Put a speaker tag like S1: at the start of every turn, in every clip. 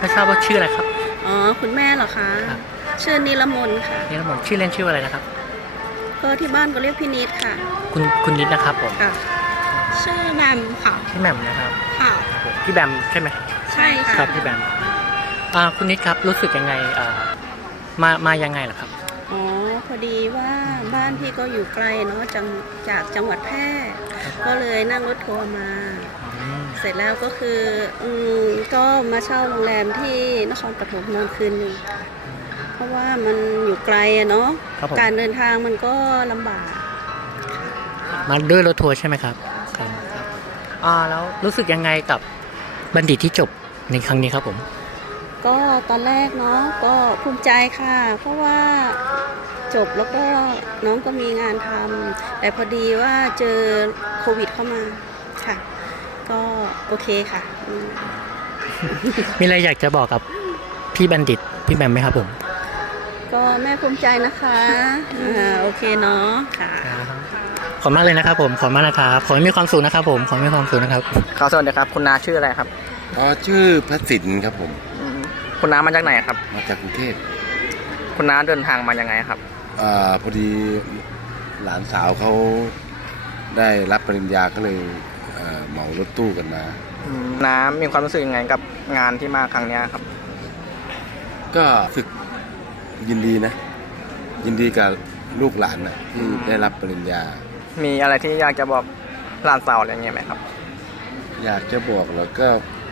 S1: ไม่ทราบว่าชื่ออะไรครับ
S2: อ๋อคุณแม่เหรอคะ
S1: ครับ
S2: ชื่อนิรมนค่ะ
S1: นี่ครับผมชื่อเล่นชื่ออะไรนะครับ
S2: ก็ที่บ้านก็เรียกพี่นิดค่ะ
S1: คุณนิดนะครับผม
S2: ค่ะชื่อแบมค่ะ
S1: ชื่อแหม่มนะครับ
S2: ค่ะ
S1: ครับผมพี่แบมใช่ไหม
S2: ใช่ค่ะ
S1: ครับพี่แบมคุณนิดครับรู้สึกยังไงมายังไงเหรอครับ
S2: อ๋อพอดีว่าบ้านพี่ก็อยู่ไกลเนาะจากจังหวัดแพร่ก็เลยนั่งรถทัวร์มาเสร็จแล้วก็คือก็มาเช่าโรงแรมที่นครปฐมนอนคืนหนึงเพราะว่ามันอยู่ไกลอะเนาะการเดินทางมันก็ลำบาก
S1: มาด้วยรถทัวร์ใช่ไหมครับครับแล้วรู้สึกยังไงกับบัณฑิตที่จบในครั้งนี้ครับผม
S2: ก็ตอนแรกเนาะก็ภูมิใจค่ะ เพราะว่าจบแล้วก็น้องก็มีงานทำแต่พอดีว่าเจอโควิดเข้ามาค่ะก็โอเคค่ะ
S1: มีอะไรอยากจะบอกกับพี่บัณฑิตพี่แบมไหมครับผม
S2: ก็แม่ภูมิใจนะคะโอเคเนาะค่ะ
S1: ขอบมากเลยนะครับผมขอบมากนะครับขอให้มีความสุขนะครับผมขอให้มีความสุขนะครับ
S3: ครับสวัสดีครับคุณน้าชื่ออะไรครับ
S4: ชื่อพระสินครับผม
S3: คุณน้ามาจากไหนครับ
S4: มาจากกรุงเทพ
S3: คุณน้าเดินทางมายังไงครับ
S4: พอดีหลานสาวเขาได้รับปริญญาก็เลยเหมารถตู้กันมา
S3: น้ามีความรู้สึกยังไงกับงานที่มาครั้งนี้ครับ
S4: ก็รู้สึกยินดีนะยินดีกับลูกหลานนะที่ได้รับปริญญา
S3: มีอะไรที่อยากจะบอกหลานสาวอะไรเงี้ยไหมครับ
S4: อยากจะบอกแล้วก็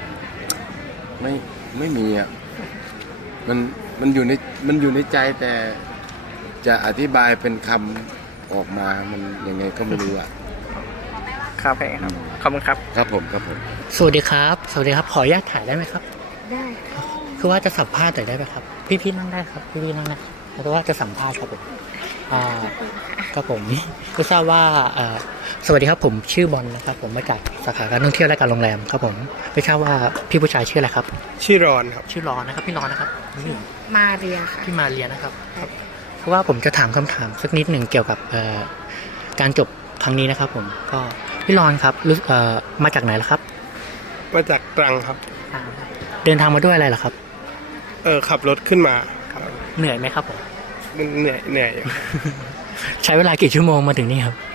S4: ไม่มีอ่ะมันอยู่ในใจแต่จะอธิบายเป็นคำออกมามันยังไงก็ไม่รู้อ่ะ
S3: ครับครับขอบคุณครับ
S4: ครับผม
S1: สวัสดีครับขออนุญาตถ่ายได้ไหมครับ
S2: ได้
S1: คือว่าจะสัมภาษณ์หน่อยได้ไหมครับพี่นั่งได้ครับพี่นั่งได้เพราะว่าจะสัมภาษณ์ครับผมครับผมไม่ทราบว่าสวัสดีครับผมชื่อบอลนะครับผมมาจากสาขาการท่องเที่ยวและการโรงแรมครับผมไม่ทราบว่าพี่ผู้ชายชื่ออะไรครับ
S3: ชื่อรอนครับ
S1: ชื่อรอนนะครับพี่รอนนะครับ
S2: มาเรียค่ะ
S1: พี่มาเรียนะครับเพราะว่าผมจะถามคำถามสักนิดหนึ่งเกี่ยวกับการจบครั้งนี้นะครับผมก็พี่รอนครับมาจากไหนล่ะครับ
S5: มาจากตรังครับ
S1: เดินทางมาด้วยอะไรล่ะครับ
S5: ขับรถขึ้นมา
S1: เหนื่อยไหมครับผม
S5: เหนื่อย
S1: ใช้เวลากี่ชั่วโมงมาถึงนี่ครับ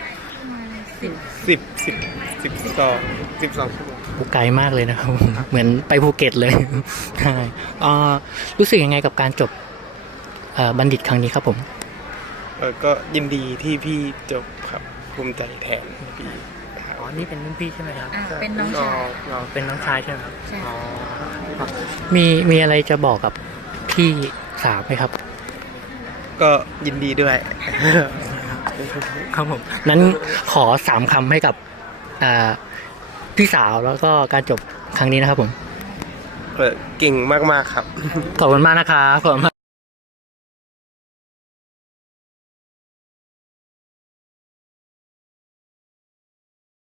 S5: 12 ชั่วโมง
S1: ไกลมากเลยนะครับเหมือนไปภูเก็ตเลยใช่รู้สึกยังไงกับการจบบัณฑิตครั้งนี้ครับผม
S5: ก็ยินดีที่พี่จบครับภูมิใจแทนพี่
S1: นี่เป็นรุ่นพี่ใช่ไหมครับ
S2: เป็นน้องชาย
S1: เป็นน้องชายใช่ไหมครับ
S2: ใช่
S1: มีอะไรจะบอกกับพี่สาวไหมครับ
S5: ก็ยินดีด้วย
S1: ครับผมนั้นขอ3 คำให้กับพี่สาวแล้วก็การจบครั้งนี้นะครับผม
S5: เก่งมากๆครับ
S1: ขอบคุณมากนะครับขอบคุณ